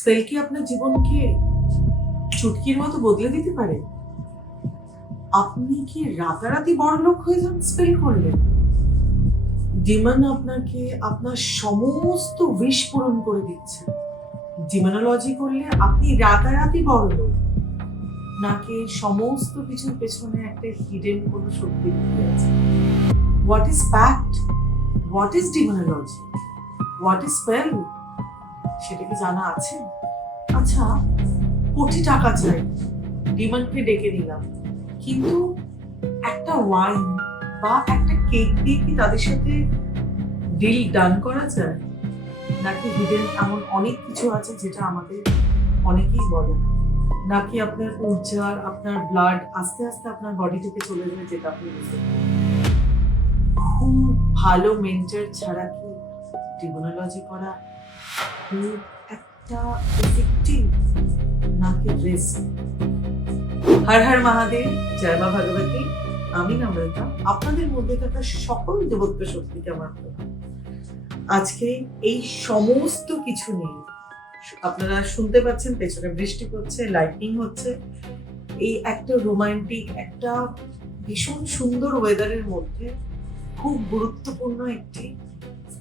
Spell কি আপনার জীবনকে চুটকির মতো বদলে দিতে পারে? আপনি কি রাতারাতি বড়লোক হয়ে যান স্পেল করলে? ডিমন আপনাকে আপনার সমস্ত উইশ পূরণ করে দিচ্ছে। ডিমোনোলজি করলে আপনি রাতারাতি বড়লোক, নাকি সমস্ত কিছুর পেছনে একটা হিডেন কোনো শক্তি লুকিয়ে আছে? What is pact? What is demonology? What is spell? সেটা কি জানা আছে? আচ্ছা, কোটি টাকা চাই, ডিমান্ডকে ডেকে নিলাম, কিন্তু একটা ওয়াইন বা একটা কেক দিয়ে কি তাদের সাথে ডিল ডান করা যায়? নাকি হিডেন এমন অনেক কিছু আছে যেটা আমাদের অনেকেই বলে না? নাকি আপনার ঊর্জা, আপনার ব্লাড আস্তে আস্তে আপনার বডি থেকে চলে যায়, যেটা আপনি বুঝতে পারেন? খুব ভালো মেন্টর ছাড়া কি ডিমোনোলজি করা খুব একটা এফেক্টিভ, নাকি রিস্ক? হর হর মহাদেব, জয় মা ভগবতী। আমি নম্রতা, আপনাদের মধ্যে থাকা সকল দেবত্ব শক্তিকে আমার প্রণাম। আজকে এই সমস্ত কিছু নিয়ে আপনারা শুনতে পাচ্ছেন পেছনে বৃষ্টি পড়ছে, লাইটিং হচ্ছে, এই একটা রোমান্টিক, একটা ভীষণ সুন্দর ওয়েদারের মধ্যে খুব গুরুত্বপূর্ণ একটি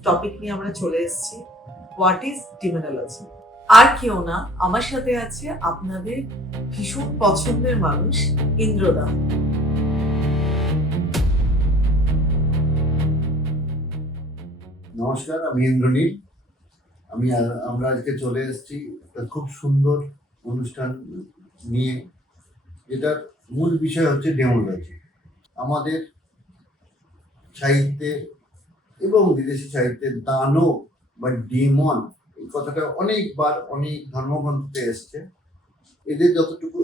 টপিক নিয়ে আমরা চলে এসেছি। What is ডিমোনোলজি? আর কেউ না, আমার সাথে আছে আপনাদের ভীষণ পছন্দের মানুষ, ইন্দ্রদা। নমস্কার, আমি ইন্দ্রনীল। আমরা আজকে চলে এসেছি একটা খুব সুন্দর অনুষ্ঠান নিয়ে, যেটার মূল বিষয় হচ্ছে ডেমোলজি। আমাদের সাহিত্যে এবং বিদেশি সাহিত্যে দানব বা ডেমন এই কথাটা অনেকবার অনেক ধর্মগ্রন্থে এসছে। এদের যতটুকু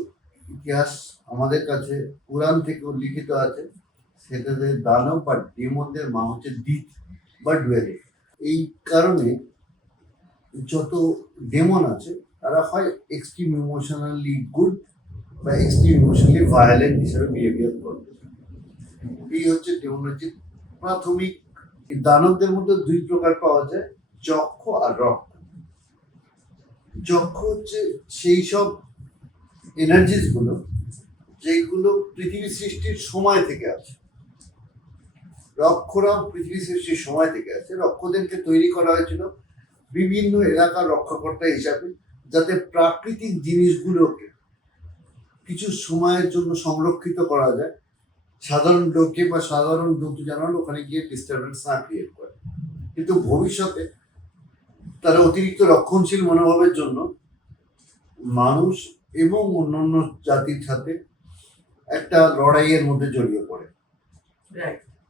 ইতিহাস আমাদের কাছে পুরাণ থেকে লিখিত আছে, সেটাতে দানব বা ডেমনদের মা হচ্ছে দিত বা ডুয়েলে। এই কারণে যত ডেমন আছে তারা হয় এক্সট্রিম ইমোশনালি গুড বা এক্সট্রিম ইমোশনালি ভায়োলেন্ট হিসেবে বিহেভিয়ার করবে। এই হচ্ছে ডেমোলজির প্রাথমিক। দানবদের মধ্যে দুই প্রকার পাওয়া যায়, যক্ষ আর রক্ষ। যক্ষ হচ্ছে সেই সব এনার্জিস গুলো যেগুলো পৃথিবী সৃষ্টির সময় থেকে আছে। রক্ষরা পৃথিবী সৃষ্টির সময় থেকে আছে। রক্ষদেরকে তৈরি করা হয়েছিল বিভিন্ন এলাকার রক্ষাকর্তা হিসাবে, যাতে প্রাকৃতিক জিনিসগুলোকে কিছু সময়ের জন্য সংরক্ষিত করা যায়, সাধারণ লোককে বা সাধারণ জন্তু জানোয়ার ওখানে গিয়ে ডিস্টারবেন্স না ক্রিয়েট করে। কিন্তু ভবিষ্যতে তারা অতিরিক্ত রক্ষণশীল মনোভাবের জন্য মানুষ এবং অন্যান্য জাতির সাথে একটা লড়াইয়ের মধ্যে জড়িয়ে পড়ে।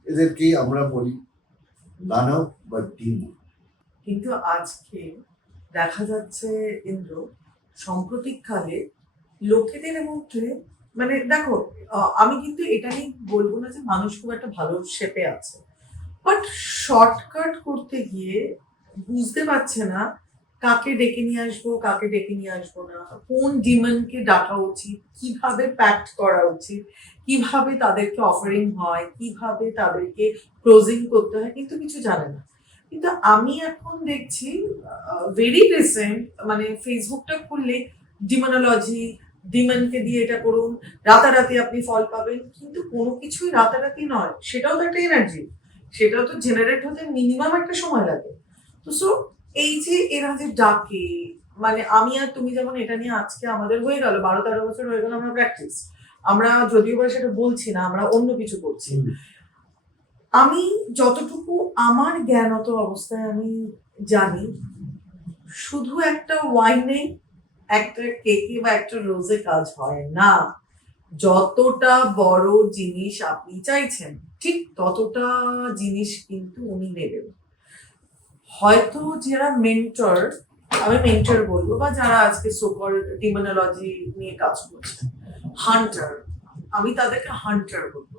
এদেরকেই আমরা বলি দানব বা ডিমন। কিন্তু আজকে দেখা যাচ্ছে ইন্দ্র, সাম্প্রতিককালে লোকেদের মধ্যে, মানে দেখো, আমি কিন্তু এটা নিয়ে বলবো না যে মানুষ খুব একটা ভালো শেপে আছে, বাট শর্টকাট করতে গিয়ে বুঝতে পারছে না কাকে ডেকে নিয়ে আসবো, কাকে ডেকে নিয়ে আসবো না, কোন ডিমনকে ডাকা উচিত, কিভাবে প্যাক্ট করা উচিত, কিভাবে তাদেরকে অফারিং হয়, কিভাবে তাদেরকে ক্লোজিং করতে হয়, কিন্তু কিছু জানে না। কিন্তু আমি এখন দেখছি ভেরি রিসেন্ট, মানে ফেসবুকটা খুললে ডিমোনোলজি, ডিমনকে দিয়ে এটা করুন, রাতারাতি আপনি ফল পাবেন, কিন্তু কোনো কিছুই রাতারাতি নয়। সেটাও তো একটা এনার্জি, সেটাও তো জেনারেট হতে মিনিমাম একটা সময় লাগে। তো সো এই যে এরা যে ডাকে, মানে আমি আর তুমি যেমন এটা নিয়ে আজকে আমাদের হয়ে গেল 12-13 বছর হয়ে গেল আমরা প্র্যাকটিস, আমরা যদিও বা সেটা বলছি না, আমরা অন্য কিছু করছি। আমি যতটুকু আমার জ্ঞানত অবস্থায় আমি জানি, শুধু একটা ওয়াইনে, একটা কেকে বা একটা রোজে কাজ হয় না। যতটা বড় জিনিস আপনি চাইছেন, ঠিক ততটা জিনিস কিন্তু উনি নেবেন। হয়তো যারা মেন্টর, আমি মেন্টর বলবো, বা যারা আজকে সোকল ডিমোনোলজি নিয়ে কাজ করছে, হান্টার, আমি তাদেরকে হান্টার বলবো।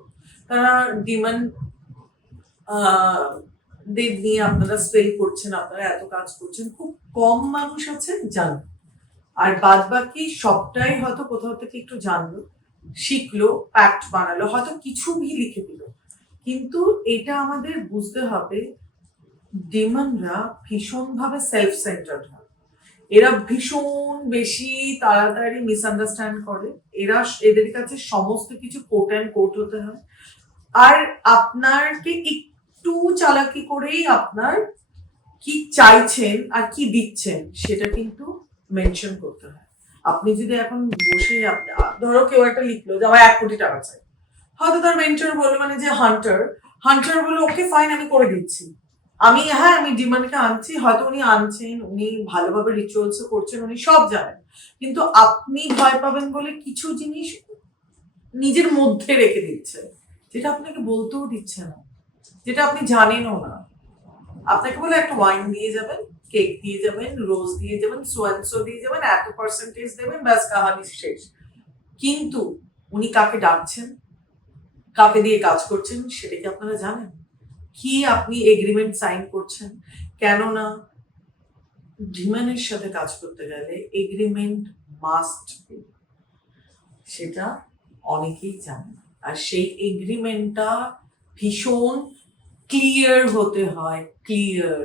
তারা ডিমন দের নিয়ে আপনারা স্পেল করছেন, আপনারা এত কাজ করছেন, খুব কম মানুষ আছেন জানেন, আর বাদ বাকি সবটাই হয়তো কোথাও থেকে একটু জানলো, শিখলো, প্যাক্ট বানালো, হয়তো কিছু ভি লিখে দিল। কিন্তু এটা আমাদের বুঝতে হবে, ডেমনরা ভীষণভাবে সেলফ সেন্টার্ড হয়। এরা ভীষণ বেশি তাড়াতাড়ি মিসআন্ডারস্ট্যান্ড করে। এদের কাছে সমস্ত কিছু কোট অ্যান্ড কোট হতে হয়। আর আপনাকে একটু চালাকি করেই আপনার কি চাইছেন আর কি দিচ্ছেন সেটা কিন্তু মেনশন করতে হয়। আপনি যদি এখন বসে ধরো কেউ একটা লিখলো যে আমার 1 কোটি টাকা চাই, হয়তো তার মেন্টর বললো মানে যে হান্টার বললো ওকে ফাইন আমি করে দিচ্ছি, আমি ডিমান্ডকে আনছি, হয়তো উনি আনছেন, উনি ভালোভাবে রিচুয়ালসও করছেন, উনি সব জানেন, কিন্তু আপনি ভয় পাবেন বলে কিছু জিনিস নিজের মধ্যে রেখে দিচ্ছে যেটা আপনাকে বলতেও দিচ্ছে না, যেটা আপনি জানেনও না। আপনাকে বলে একটা ওয়াইন দিয়ে যাবেন, কেক দিয়ে যাবেন, রোজ দিয়ে যাবেন, সোয়ানসো দিয়ে যাবেন, এত পার্সেন্টেজ দেবেন, ব্যাস কাহানি শেষ। কিন্তু উনি কাকে ডাকছেন, কাকে দিয়ে কাজ করছেন সেটা কি আপনারা জানেন? কি আপনি এগ্রিমেন্ট সাইন করছেন? কেননা ডিমান্ডের সাথে কাজ করতে গেলে এগ্রিমেন্ট মাস্ট বি, সেটা অনেকেই জানে না। আর সেই এগ্রিমেন্টটা ভীষণ ক্লিয়ার হতে হয়, ক্লিয়ার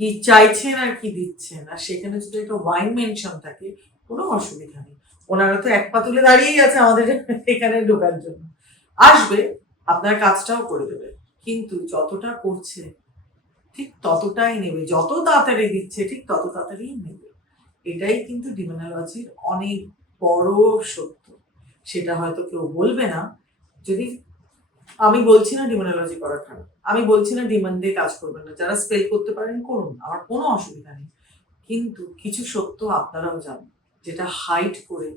কি চাইছেন আর কি দিচ্ছেন। আর সেখানে যদি একটা ওয়াইন মেনশন থাকে কোনো অসুবিধা নেই, ওনারা তো এক পা তুলে দাঁড়িয়েই আছে আমাদের এখানে ঢোকার জন্য। আসবে, আপনার কাজটাও করে দেবে, কিন্তু যতটা করছে ঠিক ততটাই নেবে, যত তাড়াতাড়ি দিচ্ছে ঠিক তত তাড়াতাড়ি নেবে। এটাই কিন্তু ডিমোনোলজির অনেক বড় সত্য। সেটা হয়তো কেউ বলবে না। যদি আমি বলছি না ডিমোনোলজি করা খারাপ, আমি বলছি না ডিমান্ড দিয়ে কাজ করবেন না, যারা স্পেল করতে পারেন করুন, আমার কোনো অসুবিধা নেই। কিন্তু কিছু সত্য আপনারাও জানেন যেটা হাইড করে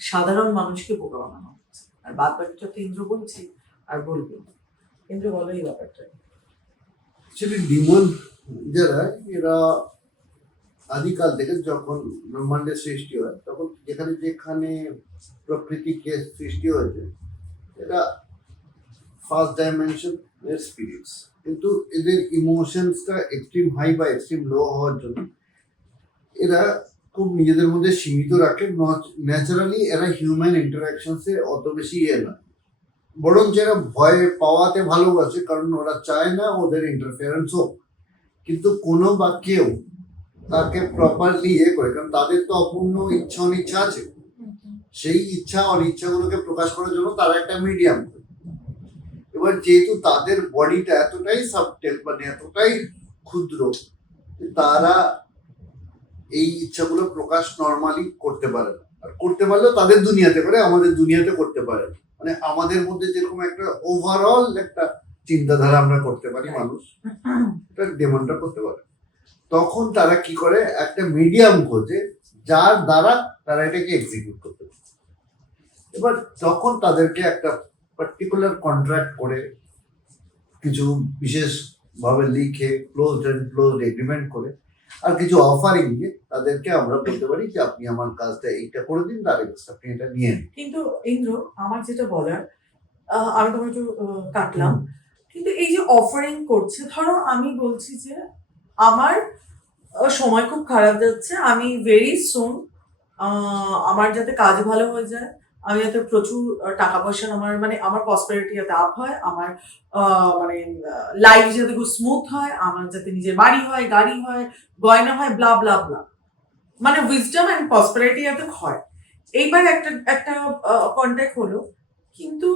সাধারণ মানুষকে বোকা বানানো হচ্ছে। আর বাদ বাকিটা তো ইন্দ্র বলছি আর বলবো। ইন্দ্র বলো এই ব্যাপারটা। অ্যাকচুয়ালি ডিমন যারা, এরা আদিকাল থেকে যখন ব্রহ্মাণ্ডের সৃষ্টি হয় তখন যেখানে যেখানে প্রকৃতিকে সৃষ্টি হয়েছে, এরা ফার্স্ট ডাইমেনশন এর স্পিরিটস, কিন্তু এদের ইমোশনসটা এক্সট্রিম হাই বা এক্সট্রিম লো হওয়ার জন্য এরা খুব নিজেদের মধ্যে সীমিত রাখে। ন্যাচারালি এরা হিউম্যান ইন্টারাকশনসে অত বেশি নয়, বরঞ্চ এরা ভয় পাওয়াতে ভালোবাসে, কারণ ওরা চায় না ওদের ইন্টারফেয়ারেন্স হোক। কিন্তু কোনো বা কেউ তাকে প্রপারলি করে, কারণ তাদের তো অপূর্ণ ইচ্ছা অনিচ্ছা আছে, সেই ইচ্ছা অনিচ্ছাগুলোকে প্রকাশ করার জন্য তারা একটা মিডিয়াম। এবার যেহেতু তাদের বডিটা এতটাই সাবটেল, মানে এতটাই ক্ষুদ্র, তারা এই ইচ্ছাগুলো প্রকাশ নর্মালি করতে পারে না। আর করতে পারলেও তাদের দুনিয়াতে করে, আমাদের দুনিয়াতে করতে পারে না। মানে আমাদের মধ্যে যেরকম একটা ওভারঅল একটা চিন্তাধারা আমরা করতে পারি, মানুষ এটা ডেমনটা করতে পারে। তখন তারা কি করে, একটা মিডিয়াম খোঁজে যার দ্বারা তারা এটাকে এক্সিকিউট করতে পারে। এবার যখন তাদেরকে একটা পার্টিকুলার কন্ট্রাক্ট করে, কিছু বিশেষ ভাবে লিখে ক্লোজড এগ্রিমেন্ট করে, আর কিছু অফারিং দিয়ে তাদেরকে আমরা বলতে পারি যে আপনি আমার কাজটা এইটা করে দিন, তার আপনি এটা নিয়ে নিন। কিন্তু ইন্দ্র, আমার যেটা বলার, আমি তোমাকে একটু কাটলাম, কিন্তু এই যে অফারিং করছে, ধরো আমি বলছি যে আমার সময় খুব খারাপ যাচ্ছে, আমি ভেরি সুন আমার যাতে কাজ ভালো হয়ে যায়, আমি যাতে প্রচুর টাকা পয়সা, আমার প্রসপেরিটি যাতে আপ হয়, আমার মানে লাইফ যাতে খুব স্মুথ হয়, আমার যাতে নিজের বাড়ি হয়, গাড়ি হয়, গয়না হয়, ব্লা ব্লা ব্লা, মানে উইজডম অ্যান্ড প্রসপেরিটি যাতে হয়। এইবার একটা একটা কন্ট্যাক্ট হলো, কিন্তু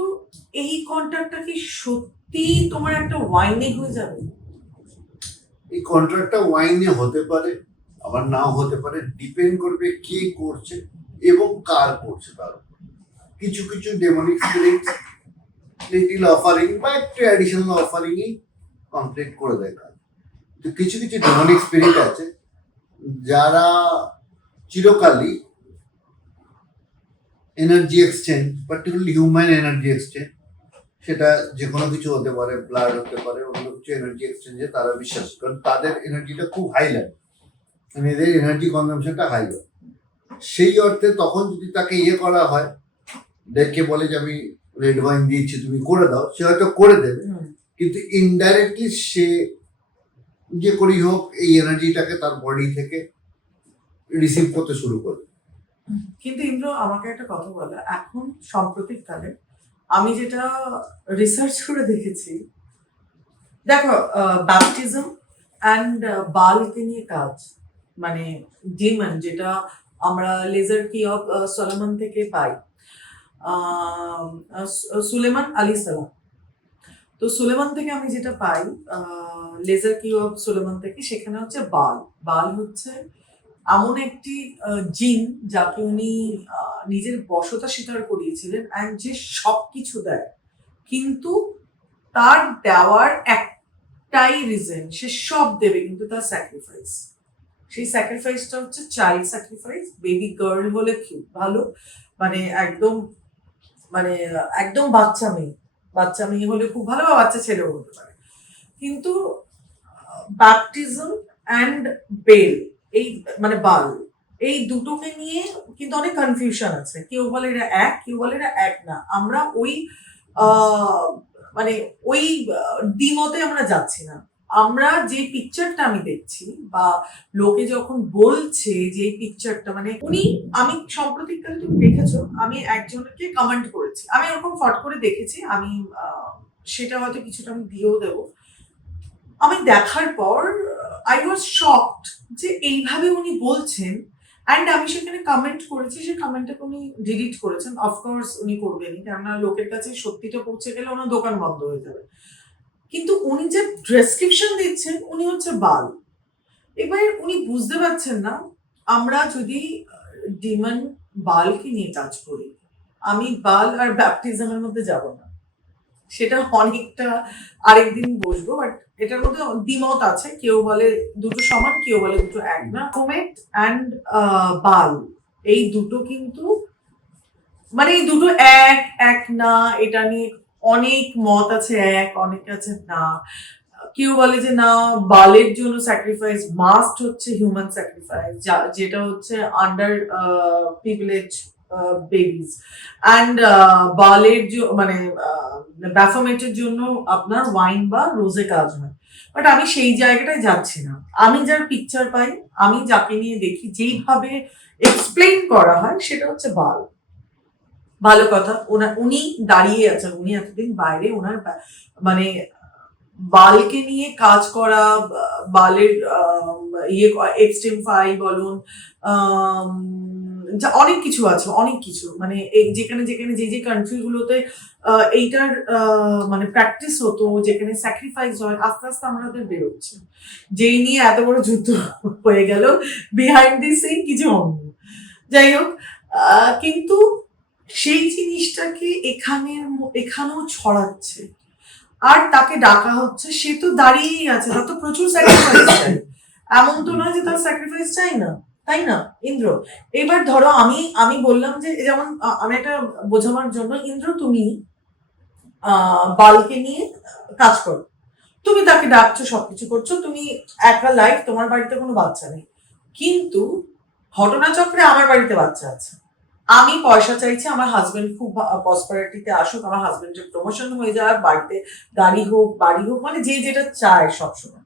এই কন্ট্রাক্টটা কি সত্যি তোমার একটা ওয়াইনে হয়ে যাবে? এই কন্ট্রাক্টটা ওয়াইনে হতে পারে, আবার নাও হতে পারে, ডিপেন্ড করবে কে করছে এবং কার করছে তার উপর। কিছু কিছু ডেমনিক স্পিরিট লিটিল অফারিং বা একটু অ্যাডিশনাল অফারিংই কমপ্লিট করে দেয় কাজ। তো কিছু কিছু ডেমনিক স্পিরিট আছে যারা চিরকালই energy exchange, particularly human energy exchange, সেটা যে কোনো কিছু হতে পারে, ব্লাড হতে পারে, অন্য কিছু এনার্জি এক্সচেঞ্জে তারা বিশ্বাস, কারণ তাদের এনার্জিটা খুব হাই লাগে, মানে এদের এনার্জি কনজামশনটা হাই হয়। সেই অর্থে তখন যদি তাকে করা হয়, দেখে বলে যে আমি রেড ওয়াইন দিয়েছি তুমি করে দাও, সে হয়তো করে দেবে, কিন্তু ইনডাইরেক্টলি সে যে করেই হোক এই এনার্জিটাকে তার বডি থেকে রিসিভ করতে শুরু করবে। কিন্তু ইন্দ্র, আমাকে একটা কথা বলো, এখন সাম্প্রতিককালে আমি যেটা রিসার্চ করে দেখেছি, দেখো ব্যাপটিজম অ্যান্ড বালকে নিয়ে কাজ, মানে ডিমন যেটা আমরা লেজার কি অফ সলোমন থেকে পাই, সুলেমান আলী সালাম। তো সুলেমান থেকে আমি যেটা পাই, লেজার কি অফ সুলেমান থেকে, সেখানে হচ্ছে বাল। বাল হচ্ছে এমন একটি জিন যাকে উনি নিজের বশতা স্বীকার করিয়েছিলেন, অ্যান্ড যে সবকিছু দেয়, কিন্তু তার দেওয়ার একটাই রিজন, সে সব দেবে কিন্তু তার স্যাক্রিফাইস। সেই স্যাক্রিফাইসটা হচ্ছে চাইল্ড স্যাক্রিফাইস। বেবি গার্ল হলে কি ভালো, মানে একদম, মানে একদম বাচ্চা মেয়ে, বাচ্চা মেয়ে হলে খুব ভালো, বা বাচ্চা ছেলেও হতে পারে। কিন্তু ব্যাপটিজম অ্যান্ড বেল, এই মানে বাল, এই দুটোকে নিয়ে কিন্তু অনেক কনফিউশন আছে। কেউ বলে এরা এক, কেউ বলে এরা এক না। আমরা ওই আহ, মানে ওই দ্বিমতে আমরা যাচ্ছি না। আমরা যে পিকচারটা আমি দেখছি, বা লোকে যখন বলছে যে এই পিকচারটা, মানে উনি, আমি সাম্প্রতিককালে, তুমি দেখেছো, আমি একজনকে কমেন্ট করেছি, আমি ওরকম ফট করে দেখেছি, আমি সেটা হয়তো কিছুটা আমি দিয়েও দেবো। আমি দেখার পর আই ওয়াজ শকড যে এইভাবে উনি বলছেন। অ্যান্ড আমি সেখানে কমেন্ট করেছি, সে কমেন্টটাকে উনি ডিলিট করেছেন। অফকোর্স উনি করবেনই, কেননা লোকের কাছে সত্যিটা পৌঁছে গেলে ওনার দোকান বন্ধ হয়ে যাবে। কিন্তু উনি যে ডেসক্রিপশন দিচ্ছেন, উনি হচ্ছে বাল। এবার উনি বুঝতে পারছেন না, আমরা যদি ডিমন বালকে নিয়ে কাজ করি, আমি বাল আর ব্যাপটিজমের মধ্যে যাব না, সেটা অনেকটা আরেকদিন বসবো। বাট এটার মধ্যে দ্বিমত আছে, কেউ বলে দুটো সমান, কেউ বলে দুটো এক না। কোমেট অ্যান্ড বাল, এই দুটো কিন্তু, মানে এই দুটো এক এক না, এটা নিয়ে অনেক মত আছে, এক অনেক আছে না। কেউ বলে যে না, বালের জন্য স্যাক্রিফাইস মাস্ট হচ্ছে হিউম্যান স্যাক্রিফাইস, যেটা হচ্ছে আন্ডার প্রিভিলেজ বেবিজ। অ্যান্ড বালের মানে ব্যাফোমেটের জন্য আপনার ওয়াইন বা রোজে কাজ হয়। বাট আমি সেই জায়গাটায় যাচ্ছি না। আমি যার পিকচার পাই, আমি যাকে নিয়ে দেখি, যেইভাবে এক্সপ্লেইন করা হয়, সেটা হচ্ছে বাল। ভালো কথা, উনি দাঁড়িয়ে আছেন, উনি এতদিন বাইরে, ওনার মানে বালকে নিয়ে কাজ করা, বালের ইয়ে এক্সট্রিম ফাই বলুন, অনেক কিছু আছে, অনেক কিছু, মানে যেখানে যেখানে যে যে কান্ট্রি গুলোতে এইটার মানে প্র্যাকটিস হতো, যেখানে স্যাক্রিফাইস হয়, আস্তে আস্তে আমাদের বেরোচ্ছে। যেই নিয়ে এত বড় যুদ্ধ হয়ে গেল বিহাইন্ড দি সিন, কিছু অন্য, যাই হোক। কিন্তু সেই জিনিসটাকে এখানেও ছড়াচ্ছে, আর তাকে ডাকা হচ্ছে। সে তো দাঁড়িয়েই আছে, তার তো প্রচুর স্যাক্রিফাইস চাই। এমন তো নয় যে তার স্যাক্রিফাইস চাই না, তাই না ইন্দ্র? এবার ধরো আমি আমি বললাম যে, যেমন আমি একটা বোঝানোর জন্য, ইন্দ্র তুমি বালকে নিয়ে কাজ করো, তুমি তাকে ডাকছো, সবকিছু করছো, তুমি একা লাইফ, তোমার বাড়িতে কোনো বাচ্চা নেই, কিন্তু ঘটনাচক্রে আমার বাড়িতে বাচ্চা আছে। আমি পয়সা চাইছি, আমার হাজবেন্ড খুব প্রসপারিটিতে আসুক, আমার হাজবেন্ডের প্রমোশন হয়ে যাক, বাড়িতে গাড়ি হোক, বাড়ি হোক, মানে যে যেটা চায় সবসময়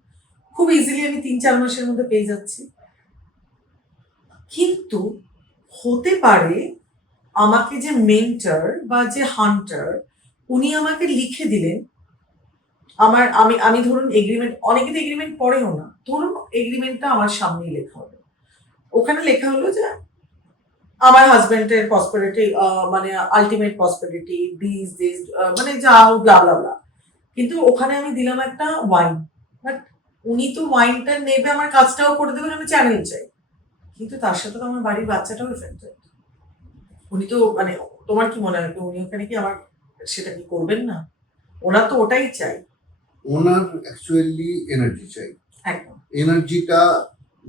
খুব ইজিলি আমি 3-4 মাসের মধ্যে পেয়ে যাচ্ছি। কিন্তু হতে পারে আমাকে যে মেন্টর বা যে হান্টার, উনি আমাকে লিখে দিলেন, আমি আমি ধরুন এগ্রিমেন্ট, অনেকে তো এগ্রিমেন্ট পড়েও না, ধরুন এগ্রিমেন্টটা আমার সামনেই লেখা হলো, ওখানে লেখা হলো যে আমার হাজবেন্ডের প্রসপারিটি, মানে আলটিমেট প্রসপারিটি, দিস মানে যা হোক, ব্লা ব্লা ব্লা। কিন্তু ওখানে আমি দিলাম একটা ওয়াইন, বাট উনি তো ওয়াইনটা নেবে, আমার কাজটাও করে দেবেন, আমি চ্যানেল চাই, কিন্তু তার সাথে তো আমার বাড়ির বাচ্চাটাও এফেক্টেড। উনি তো মানে, তোমার কি মনে হয় উনি ওখানে কি আমার সেটা কি করবেন না? ওনার তো ওটাই চাই। ওনার অ্যাকচুয়ালি এনার্জি চাই। একদম। এনার্জিটা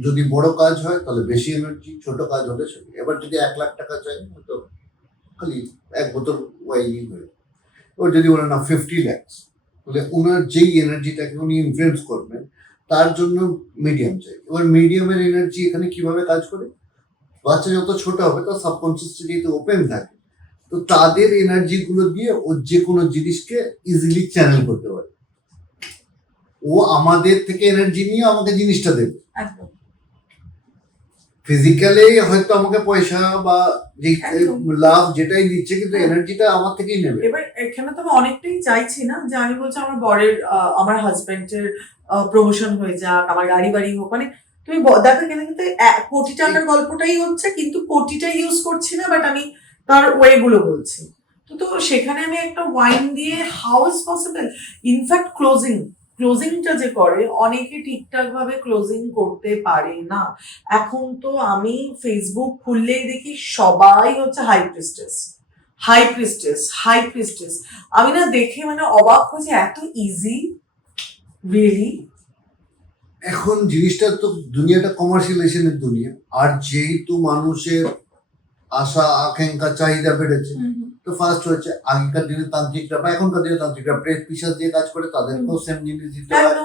যদি বড় কাজ হয় তাহলে বেশি এনার্জি, ছোট কাজ হলে সেটা। এবার যদি 1,00,000 টাকা চাই, তো খালি এক বোতল ওয়াইনই হয়ে। এবার যদি ওনার না 50 lakhs, তাহলে ওনার যেই এনার্জিটাকে উনি ইনফ্লুয়েন্স করবেন, তার জন্য মিডিয়াম চাই। এবার মিডিয়ামের এনার্জি এখানে কিভাবে কাজ করে, বাচ্চা যত ছোট হবে তার সাবকনসিয়াসটা যেহেতু ওপেন থাকে, তো তাদের এনার্জি গুলো দিয়ে ও যে কোনো জিনিসকে ইজিলি চ্যানেল করতে পারে। ও আমাদের থেকে এনার্জি নিয়ে আমাকে জিনিসটা দেবে। একদম। ফিজিক্যালি হয়তো আমাকে পয়সা বা যে একদম। লাভ যেটাই দিচ্ছে, কিন্তু এনার্জিটা আমার থেকেই নেবে। এবার এখানে তো আমি অনেকটাই চাইছি না যে আমি বলছি আমার বরের, আমার হাজবেন্ডের প্রমোশন হয়ে যাক, আমার গাড়ি বাড়ি হোক, মানে তুমি দেখো এখানে কিন্তু কোটি টাকার গল্পটাই হচ্ছে, কিন্তু কোটিটা ইউজ করছি না, বাট আমি তার ওয়ে গুলো বলছি। তো সেখানে আমি একটা ওয়াইন দিয়ে হাউ ইজ পসিবল, ইনফ্যাক্ট ক্লোজিংটা যে করে অনেকে ঠিকঠাক ভাবে ক্লোজিং করতে পারে না। এখন তো আমি ফেসবুক খুললেই দেখি সবাই হচ্ছে হাই প্রিস্টেস। আমি না দেখে মানে অবাক হয়েছে, এত ইজি রিয়েলি। এখন জিনিসটা তো দুনিয়াটা কমার্শিয়ালাইজেশনের দুনিয়া, আর যেহেতু মানুষের আশা আকাঙ্ক্ষা চাহিদা বেড়েছে, তো ফার্স্ট হচ্ছে আগেকার দিনে তান্ত্রিকরা বা এখনকার দিনে তান্ত্রিকরা প্রেত পিসাজ দিয়ে কাজ করে, তাদেরকেও সেম জিনিস দিতে হয়,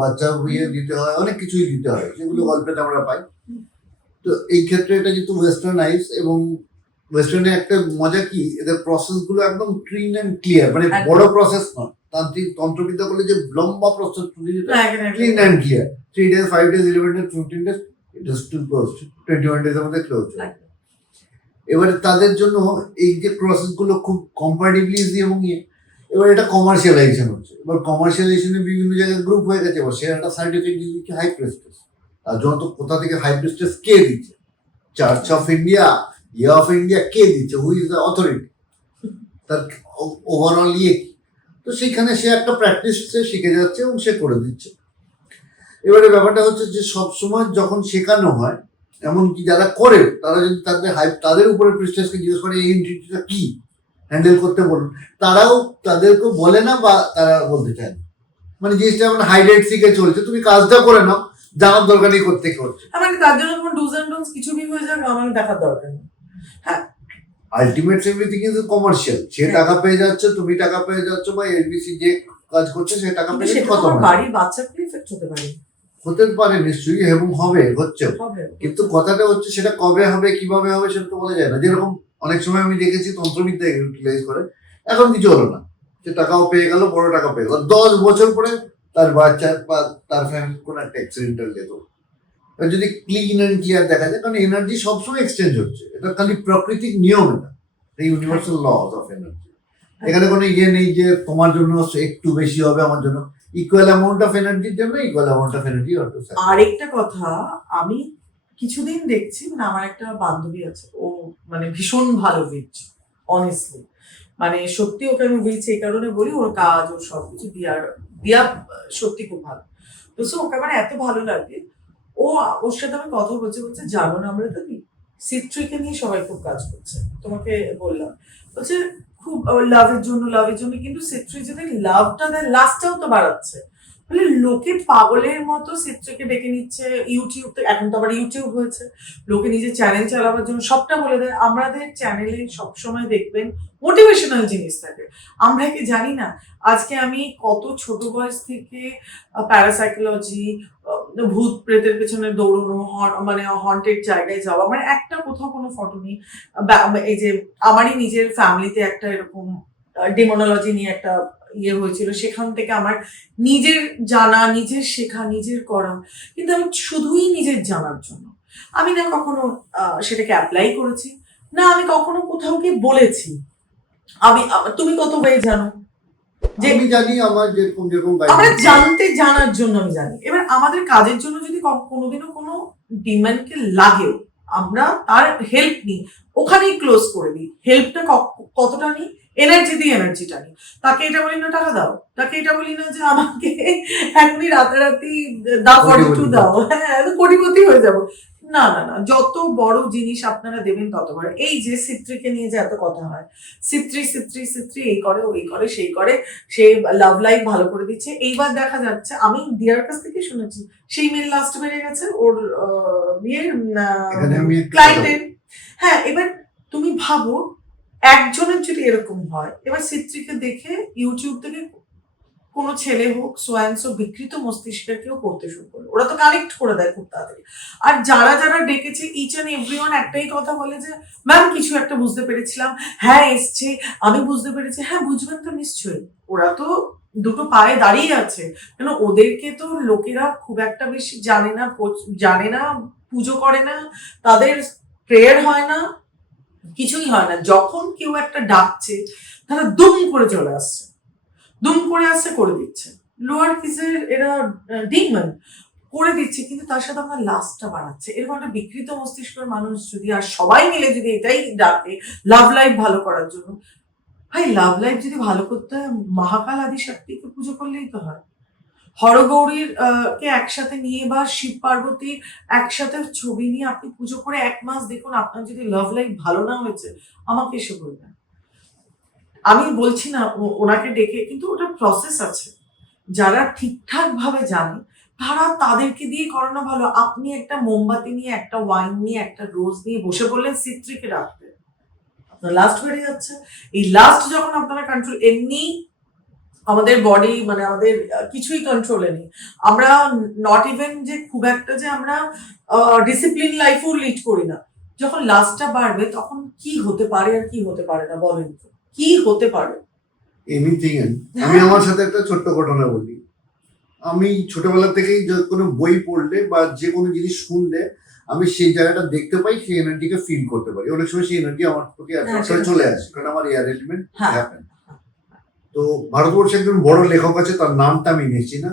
বাচ্চা বিয়ে দিতে হয়, অনেক কিছুই দিতে হয়, যেগুলো গল্পেতে আমরা পাই। তো এই ক্ষেত্রে এটা যেহেতু ওয়েস্টার্নাইজ, এবং ওয়েস্টার্নে একটা মজা কি, এদের প্রসেস গুলো একদম ক্লিন অ্যান্ড ক্লিয়ার, মানে বড় প্রসেস নয়। তান্ত্রিক তন্ত্রবিদ্যা করলে যে লম্বা process, clean and clear, 3 days 5 days 11 days 15 days, it is too close, 21 days এর মধ্যে ক্লোজ। এবারে তাদের জন্য এই যে প্রসেস গুলো খুব কম্পারেটিভলি ইজি এবং এবার এটা কমার্শিয়ালাইজেশন হচ্ছে। এবার কমার্শিয়ালাইজেশনে বিভিন্ন জায়গায় গ্রুপ হয়ে গেছে, এবার সে একটা সার্টিফিকেট দিয়ে দিচ্ছে হাই প্রেস্টেস। তার জন্য তো কোথা থেকে হাই প্রেস্টেস কে দিচ্ছে, Church of India, of India কে দিচ্ছে, হু ইজ দ্য অথরিটি, তার ওভারঅল কি। তো সেখানে সে একটা প্র্যাকটিস শিখে যাচ্ছে এবং সে করে দিচ্ছে। এবারে ব্যাপারটা হচ্ছে যে সবসময় যখন শেখানো হয়, এমনকি যারা করে তারা যদি তাদের উপরে প্রিস্টেসকে জিজ্ঞেস করে এই এন্টিটিটা কি হ্যান্ডেল করতে বলুন, তারাও তাদেরকেও বলে না বা তারা বলতে চায় না। মানে জিনিসটা যেমন হাইডেড শিখে চলছে, তুমি কাজটা করে নাও, জানার দরকার নেই করতে কি হচ্ছে। মানে তার জন্য তোমার ডুজ এন্ড ডোন্টস কিছু কি হয়ে যাবে আমার দেখার দরকার নেই। হ্যাঁ, আলটিমেট এভরিথিং ইজ কমার্শিয়াল। সে টাকা পেয়ে যাচ্ছে, তুমি টাকা পেয়ে যাচ্ছ, বা এলবিসি যে কাজ করছে সে টাকা পেয়ে কত বাড়ির বাচ্চাকে এফেক্ট হতে পারে, হতে পারে নিশ্চয়ই, এবং হচ্ছে। কিন্তু কথাটা হচ্ছে সেটা কবে হবে কিভাবে হবে সেটা তো বলা যায় না। যেরকম অনেক সময় আমি দেখেছি তন্ত্রবিদ্যা ইউটিলাইজ করে, এখন কিছু হলো না, সে টাকাও পেয়ে গেল, বড় টাকা পেয়ে গেল, 10 বছর পরে তার বাচ্চা বা তার ফ্যামিলি কোনো একটা অ্যাক্সিডেন্টাল ডেথ হলো। যদি ক্লিন অ্যান্ড ক্লিয়ার দেখা যায়, কারণ এনার্জি সবসময় এক্সচেঞ্জ হচ্ছে, এটা খালি প্রাকৃতিক নিয়ম, এটা ইউনিভার্সাল লস অফ এনার্জি। এখানে কোনো নেই যে তোমার জন্য একটু বেশি হবে, আমার জন্য ইকুয়াল অ্যামাউন্ট অফ এনার্জির জন্য ইকুয়াল অ্যামাউন্ট অফ এনার্জি। আরেকটা কথা, আমি কিছুদিন দেখছি, মানে আমার একটা বান্ধবী আছে, ও মানে ভীষণ ভালো উইচ, অনেস্টলি, মানে সত্যি ওকে আমি উইচ এই কারণে বলি, ওর কাজ ওর সবকিছু দিয়া সত্যি খুব ভালো। তো ওকে আমার এত ভালো লাগে, ওর সাথে আমি কথা বলছে জানো না আমরা তো সিট্রিকে নিয়ে সবাই খুব কাজ করছে, তোমাকে বললাম, বলছে খুব লাভের জন্য, কিন্তু সিট্রি যদি লাভটা দেয় লাস্টটাও তো বাড়াচ্ছে। বলে লোকে পাগলের মতো সিট্রিকে ডেকে নিচ্ছে, ইউটিউব, এখন তো আবার ইউটিউব হয়েছে, লোকে নিজের চ্যানেল চালাবার জন্য সবটা বলে দেয়। আমাদের চ্যানেলে সবসময় দেখবেন মোটিভেশনাল জিনিস থাকে, আমরা কি জানি না। আজকে আমি কত ছোট বয়স থেকে প্যারাসাইকোলজি, ভূত প্রেতের পেছনে দৌড়ানো, মানে হন্টেড জায়গায় যাওয়া, মানে একটা কোথাও কোনো ফটো নেই। এই যে আমারই নিজের ফ্যামিলিতে একটা এরকম ডেমোনোলজি নিয়ে একটা হয়েছিল, সেখান থেকে আমার নিজের জানা, নিজের শেখা, নিজের করা, কিন্তু আমি শুধুই নিজের জানার জন্য, আমি না কখনো সেটাকে অ্যাপ্লাই করেছি, না আমি কখনো কোথাও গিয়ে বলেছি। তুমি কত ওয়ে জানো, যে আমি জানি আমার যেরকম আমরা জানার জন্য আমি জানি। এবার আমাদের কাজের জন্য যদি কোনোদিনও কোনো ডিমান্ডকে লাগেও, আমরা তার হেল্প নিই, ওখানেই ক্লোজ করে দিই। হেল্পটা কতটা নিই, এনার্জিটা নিই। তাকে এটা বলি না টাকা দাও, তাকে এটা বলি না যে আমাকে এখনই রাতারাতি দাও, হ্যাঁ কোটিপতি হয়ে যাবো, না, যত বড় জিনিস আপনারা দেবেন তত বড়। এই যে সিত্রিকে নিয়ে যে এত কথা হয়, সিত্রি এই করে ওই করে সেই করে, সে লাভ লাইফ ভালো করে দিচ্ছে, এইবার দেখা যাচ্ছে, আমি দিয়ার কাছ থেকে শুনেছি, সেই মেয়ের লাস্ট বেড়ে গেছে ওর ক্লায়েন্টের। হ্যাঁ, এবার তুমি ভাবো একজনের যদি এরকম হয়, এবার সিত্রিকে দেখে ইউটিউব থেকে কোনো ছেলে হোক সোয়াংসো বিকৃত মস্তিষ্কের কেউ করতে শুরু করলো, ওরা তো কানেক্ট করে দেয় খুব তাড়াতাড়ি। আর যারা ডেকেছে ইচ অ্যান্ড এভরিওয়ান একটাই কথা বলে যে ম্যাম কিছু একটা বুঝতে পেরেছিলাম, হ্যাঁ এসছে, আমি বুঝতে পেরেছি। হ্যাঁ বুঝবেন তো নিশ্চয়ই, ওরা তো দুটো পায়ে দাঁড়িয়ে আছে, কেন ওদেরকে তো লোকেরা খুব একটা বেশি জানে না, পুজো করে না, তাদের প্রেয়ার হয় না, কিছুই হয় না। যখন কেউ একটা ডাকছে তারা দুম করে চলে আসছে, করে দিচ্ছে। লোয়ার কিসের এরা ডিমন, করে দিচ্ছে, কিন্তু তার সাথে আপনার লাস্টটা বাড়াচ্ছে। এরকম একটা বিকৃত মস্তিষ্কের মানুষ যদি, আর সবাই মিলে যদি এটাই ডাকে লাভ লাইফ ভালো করার জন্য, ভাই লাভ লাইফ যদি ভালো করতে হয় মহাকাল আদি শক্তিকে পুজো করলেই তো হয়। হরগৌরীর কে একসাথে নিয়ে বা শিব পার্বতী একসাথে ছবি নিয়ে আপনি পুজো করে 1 মাস দেখুন, আপনার যদি লাভ লাইফ ভালো না হয়েছে আমাকে এসে বলবেন। আমি বলছি না ওনাকে ডেকে, কিন্তু ওটার প্রসেস আছে। যারা ঠিকঠাক ভাবে জানে তারা তাদেরকে দিয়ে করানো ভালো। আপনি একটা মোমবাতি নিয়ে, একটা ওয়াইন নিয়ে, একটা রোজ নিয়ে বসে বললেন সিত্রিকে রাখতে, আপনার লাস্ট বেড়ে যাচ্ছে। এই লাস্ট যখন আপনারা কন্ট্রোল, এমনি আমাদের বডি মানে আমাদের কিছুই কন্ট্রোলে নেই। আমরা নট ইভেন যে খুব একটা যে আমরা ডিসিপ্লিন লাইফও লিড করি না। যখন লাস্টটা বাড়বে তখন কি হতে পারে আর কি হতে পারে না বলেন তো, কি হতে পারে? এনিথিং। আমি আমার সাথে একটা ছোট্ট ঘটনা বলি। আমি ছোটবেলা থেকেই কোনো বই পড়লে বা যে কোনো জিনিস শুনলে আমি সেই জায়গাটা দেখতে পাই, সেই এনার্জিকে ফিল করতে পারি। অনেক সময় সেই এনার্জি আমার প্রতি চলে আসে, কারণ আমার এই অ্যারেঞ্জমেন্ট হ্যাপেন। তো ভারতবর্ষে একজন বড় লেখক আছে, তার নামটা আমি নিচ্ছি না।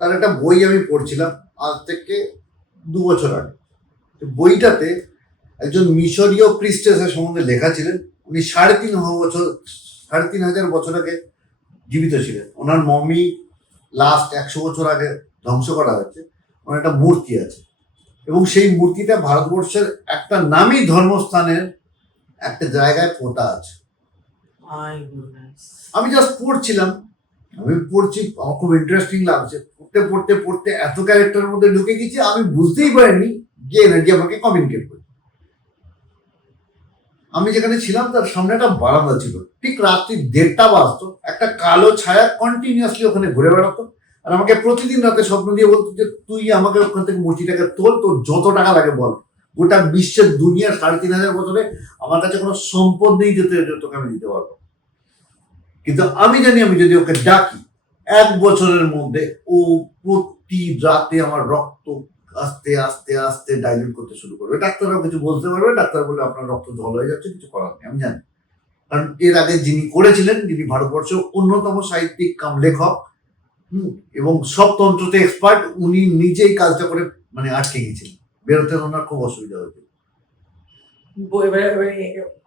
তার একটা বই আমি পড়ছিলাম আজ থেকে 2 বছর আগে। বইটাতে একজন মিশরীয় প্রিস্টেসের সম্বন্ধে লেখা ছিলেন। উনি 3,500 বছর আগে জীবিত ছিলেন। ওনার মমি লাস্ট 100 বছর আগে ধ্বংস করা হয়েছে। ওনার একটা মূর্তি আছে, এবং সেই মূর্তিটা ভারতবর্ষের একটা নামী ধর্মস্থানের একটা জায়গায় পোতা আছে। আমি জাস্ট পড়ছিলাম, আমি পড়ছি, আমার খুব ইন্টারেস্টিং লাগছে। পড়তে পড়তে পড়তে এত ক্যারেক্টারের মধ্যে ঢুকে গেছি, আমি বুঝতেই পারিনি যে এনার্জি আমাকে কমিউনিকেট করে। আমি যেখানে ছিলাম তার সামনে একটা বারান্দা ছিল। ঠিক রাত্রি 1:30 বাজতো, একটা কালো ছায়া কন্টিনিউয়াসলি ওখানে ঘুরে বেড়াতো, আর আমাকে প্রতিদিন রাতে স্বপ্ন দিয়ে বলতো যে তুই আমাকে ওখান থেকে মূর্তিটাকে তোল, তোর যত টাকা লাগে বল। গোটা বিশ্বের দুনিয়ার 3,500 বছরে আমার কাছে কোনো সম্পদ নেই যেতে তোকে আমি দিতে পারবো, কিন্তু আমি জানি আমি যদি ওকে ডাকি 1 বছরের মধ্যে ও প্রতি রাতে আমার রক্ত আস্তে আস্তে আস্তে ডাইলিউট করতে শুরু করবে। ডাক্তাররাও কিছু বলতে পারবে, ডাক্তার বলে আপনার রক্ত জল হয়ে যাচ্ছে, কিছু করার নেই। আমি জানি, কারণ এর আগে যিনি করেছিলেন, যিনি ভারতবর্ষের অন্যতম সাহিত্যিক কাম লেখক এবং সব তন্ত্রতে এক্সপার্ট, উনি নিজেই কাজটা করে মানে আটকে গেছিলেন, বেরোতে ওনার খুব অসুবিধা হয়েছে।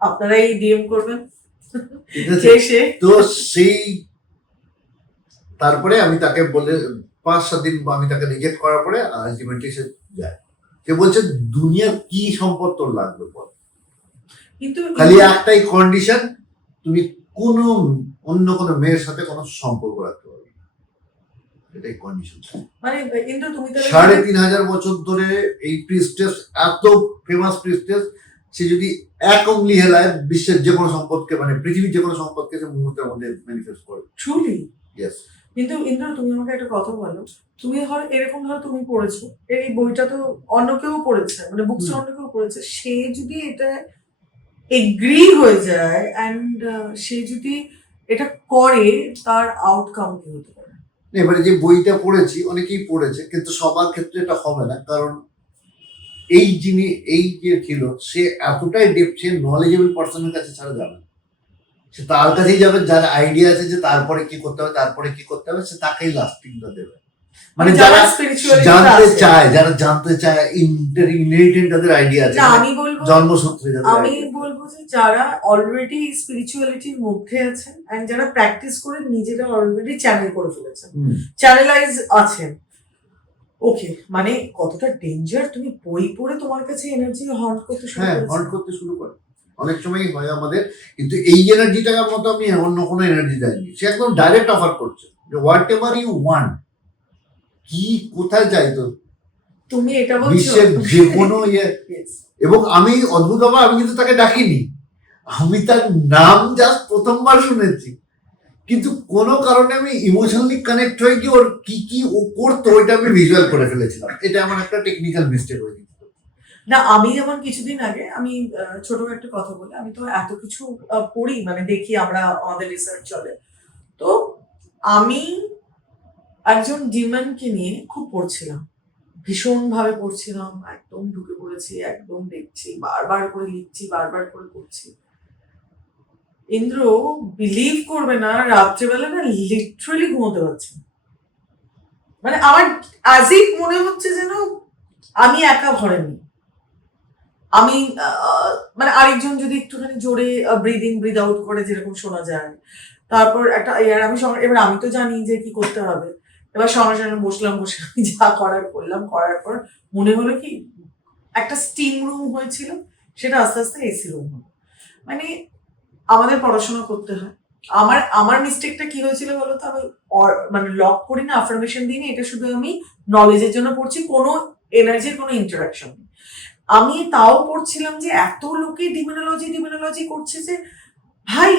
আপনারাই ডিএম করবেন। তো সেই তারপরে আমি তাকে বলে 5-7 দিন আমি তাকে রিজেক্ট করার পরে আলটিমেটলি সে যায়। সে বলছে দুনিয়ার কি সম্পদ তোর লাগবে বল, কিন্তু খালি একটাই কন্ডিশন, তুমি কোনো অন্য কোনো মেয়ের সাথে কোনো সম্পর্ক রাখতে পারবে, এটাই কন্ডিশন। মানে কিন্তু তুমি 3,500 বছর ধরে এই প্রিস্টেস, এত ফেমাস প্রিস্টেস, সে যদি এক অঙ্গলি হেলায় বিশ্বের যে কোনো সম্পদকে, মানে পৃথিবীর যে কোনো সম্পদকে সে মুহূর্তের মধ্যে ম্যানিফেস্ট করে। ট্রুলি। ইয়েস। কিন্তু ইন্দ্র, তুমি আমাকে একটা কথা বলো, তুমি ধরো এরকম ধরো তুমি পড়েছো, এই বইটা তো অন্য কেউ পড়েছে, মানে বুকস অন্য কেউ পড়েছে, সে যদি এটা এগ্রি হয়ে যায় অ্যান্ড সে যদি এটা করে, তার আউটকাম কি হতে পারে? এবারে যে বইটা পড়েছি অনেকেই পড়েছে, কিন্তু সবার ক্ষেত্রে এটা হবে না, কারণ এই যিনি এই যে ছিল সে এতটাই ডেপথ, সে নলেজেবল পার্সনের কাছে ছাড়া যাবে, সে তার কাছেই যাবে যার আইডিয়া আছে যে তারপরে কি করতে হবে, তারপরে কি করতে হবে, সে তাকেই লাস্টিংটা দেবে। মানে যারা জানতে চায়, যারা জানতে চায়, ইনহেরিটেন্ট যাদের আইডিয়া আছে, আমি বলবো জন্মসূত্রে আমি বলবো যে যারা অলরেডি স্পিরিচুয়ালিটির মধ্যে আছেন এন্ড যারা প্র্যাকটিস করে নিজেরা অলরেডি চ্যানেল করে ফেলেছেন, চ্যানেলাইজ আছেন, ওকে, মানে কতটা ডেঞ্জার তুমি বই পড়ে তোমার কাছে এনার্জি হন্ট করতে শুরু হ্যাঁ, হন্ট করতে শুরু করে। অনেক সময়ই হয় আমাদের, কিন্তু এই এনার্জিটার মতো আমি অন্য কোনো এনার্জি দেয়নি। সে একদম ডাইরেক্ট অফার করছে যে হোয়াট এভার ইউ ওয়ান্ট, কি কোথায় চাই তো তুমি এটা বলছো বিশ্বের যে কোনো ইয়ে। এবং আমি অদ্ভুত বাবা, আমি কিন্তু তাকে ডাকিনি, আমি তার নাম জাস্ট প্রথমবার শুনেছি, কিন্তু কোনো কারণে আমি ইমোশনালি কানেক্ট হয়ে গিয়ে ওর কি কি ও করতো ওইটা আমি ভিজুয়াল করে ফেলেছিলাম। এটা আমার একটা টেকনিক্যাল মিস্টেক হয়ে গেছে। না, আমি যেমন কিছুদিন আগে আমি ছোট একটা কথা বলি, আমি তো এত কিছু পড়ি, মানে দেখি, আমরা আমাদের রিসার্চ চলে, তো আমি একজন ডিমনকে নিয়ে খুব পড়ছিলাম, ভীষণ ভাবে পড়ছিলাম, একদম ঢুকে পড়েছি, একদম দেখছি, বারবার করে লিখছি, বারবার করে করছি। ইন্দ্র, বিলিভ করবে না, রাত্রেবেলা না লিটারালি ঘুমোতে পারছি, মানে আমার আজিব মনে হচ্ছে যেন আমি একা ঘরে নেই। আমি মানে আরেকজন যদি একটুখানি জোরে ব্রিদ ইন ব্রিদ আউট করে যেরকম শোনা যায়, তারপর একটা এবার এবার আমি তো জানি যে কি করতে হবে। এবার সঙ্গে সঙ্গে বসলাম, বসে আমি যা করার করলাম, করার পর মনে হলো কি একটা স্টিম রুম হয়েছিল, সেটা আস্তে আস্তে এসি রুম হলো। মানে আমাদের পড়াশোনা করতে হয়। আমার আমার মিস্টেকটা কি হয়েছিল বলতো, আমি মানে লক করি না, আফার্মেশন দিই না, এটা শুধু আমি নলেজের জন্য পড়ছি, কোনো এনার্জির কোনো ইন্টারাকশন নেই। আমি তাও পড়ছিলাম যে এত লোকে ডিমিনোলজি ডিমিনোলজি করছে যে ভাই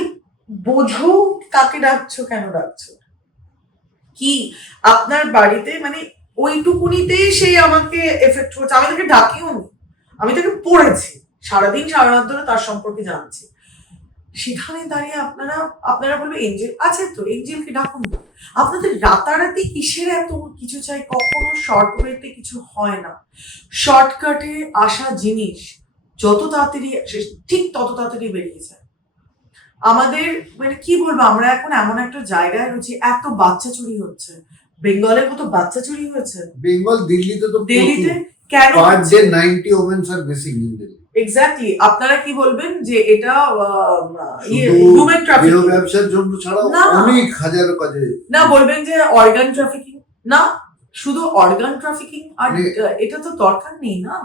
বোঝো কাকে ডাকছো, কেন ডাকছো, কি আপনার বাড়িতে মানে ওইটুকুনিতেই সে আমাকে এফেক্ট করছে। আমি তাকে ডাকিও নি, আমি তাকে পড়েছি সারাদিন সারা রাত ধরে, তার সম্পর্কে জানছি। সেখানে দাঁড়িয়ে আপনারা আপনারা বলবে এঞ্জেল আছে তো, এঞ্জেলকে ডাকুন। আপনাদের রাতারাতি কিসের এত কিছু চাই? কখনো শর্ট ওয়েতে কিছু হয় না। শর্টকাটে আসা জিনিস যত তাড়াতাড়ি আসে ঠিক তত তাড়াতাড়ি বেরিয়ে যায়। আমাদের মানে কি বলবো, আমরা এখন এমন একটা জায়গায় রয়েছি, এত বাচ্চা চুরি হচ্ছে। বেঙ্গলে কত বাচ্চা চুরি হয়েছে, বেঙ্গল, দিল্লিতে তো দিল্লিতে কেন পার হচ্ছে? Day 90 women's are missing in Delhi. Exactly. আপনারা কি বলবেন যে এটা শুধু হিউম্যান দেহ ট্রাফিকিং? ব্যবসার জন্য ছাড়াও না। অনেক হাজারো কাজে। না, বলবেন যে অর্গান ট্রাফিকিং? না, শুধু অর্গান ট্রাফিকিং আর এটা তো দরকার নেই না,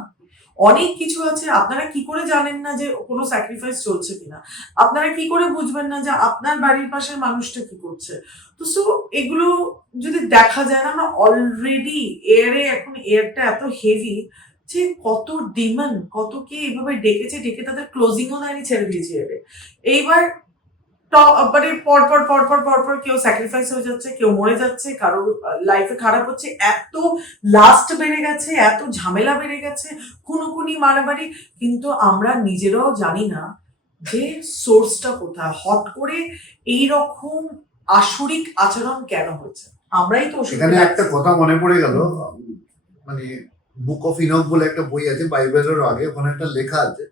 অনেক কিছু আছে। আপনারা কি করে জানেন না যে কোনো স্যাক্রিফাইস চলছে কিনা? আপনারা কি করে বুঝবেন না যে আপনার বাড়ির পাশের মানুষটা কি করছে? তো সো এগুলো যদি দেখা যায় না, আমরা অলরেডি এয়ারে, এখন এয়ারটা এত হেভি যে কত ডিমন, কত কে এভাবে ডেকেছে, ডেকে তাদের ক্লোজিংও দেয়নি, ছেড়ে দিয়েছে এয়ারে। এইবার মানে পরপর পরপর পরপর কেউ স্যাক্রিফাইস হয়ে যাচ্ছে, কেউ মরে যাচ্ছে, কারো লাইফে খারাপ হচ্ছে, এত লাস্ট বেড়ে গেছে, এত ঝামেলা বেড়ে গেছে, খুনোখুনি মারামারি। কিন্তু আমরা নিজেরাও জানি না যে সোর্সটা কোথায়, হট করে এইরকম আসরিক আচরণ কেন হচ্ছে। আমরাই তো এখানে একটা কথা মনে পড়ে গেল, মানে বুক অফ ইনক বলে একটা বই আছে বাইবেলের আগে, ওখানে একটা লেখা আছে